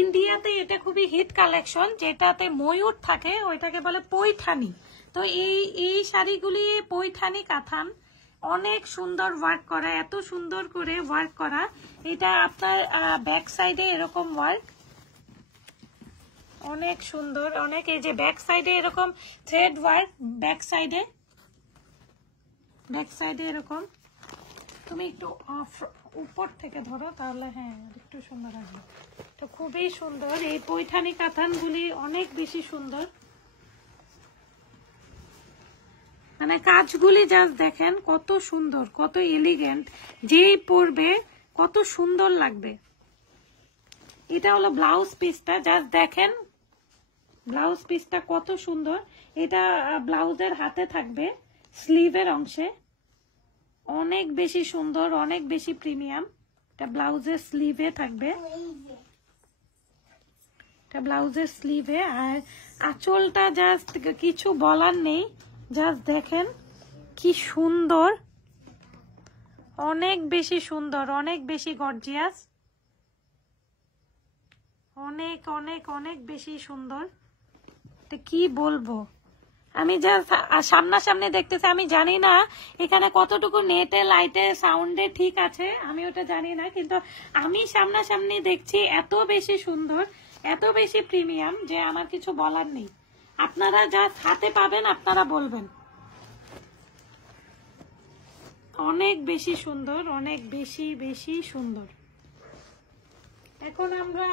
ইন্ডিয়াতে এটা খুবই হিট কালেকশন, যেটাতে ময়ূর থাকে ওইটাকে বলে পৈঠানি। তো এই শাড়িগুলি পৈঠানি কাতান, অনেক সুন্দর ওয়ার্ক করা, এত সুন্দর করে ওয়ার্ক করা। এটা আপনার ব্যাক সাইডে এরকম ওয়ার্ক, অনেক সুন্দর, অনেক। এই যে ব্যাক সাইডে এরকম থ্রেড ওয়ার্ক, ব্যাক সাইডে এরকম। তুমি একটু উপর থেকে ধরো তাহলে হ্যাঁ একটু সুন্দর আসবে। তো খুবই সুন্দর এই পৈঠানি কাতানগুলি, অনেক বেশি সুন্দর। মানে কাজগুলি জাস্ট দেখেন কত সুন্দর, কত এলিগেন্ট, যেই পরবে কত সুন্দর লাগবে। এটা হলো ব্লাউজ পিসটা, জাস্ট দেখেন ব্লাউজ পিসটা কত সুন্দর। এটা ব্লাউজের হাতে থাকবে, স্লিভের অংশে, অনেক বেশি সুন্দর, অনেক বেশি প্রিমিয়াম। এটা ব্লাউজের স্লিভে থাকবে, এটা ব্লাউজের স্লিভে। আর আঁচলটা জাস্ট কিছু বলার নেই, জাস্ট দেখেন কি সুন্দর, অনেক বেশি সুন্দর, অনেক বেশি গর্জিয়াস, অনেক অনেক অনেক বেশি সুন্দর। কি বলবো, আমি জাস্ট সামনাসামনি দেখতেছি, আমি জানি না এখানে কতটুকু নেটে লাইটে সাউন্ডে ঠিক আছে, আমি ওটা জানি না, কিন্তু আমি সামনাসামনি দেখছি এত বেশি সুন্দর, এত বেশি প্রিমিয়াম যে আমার কিছু বলার নেই। আপনারা জাস্ট হাতে পাবেন আপনারা বলবেন। অনেক বেশি সুন্দর, অনেক বেশি বেশি সুন্দর। এখন আমরা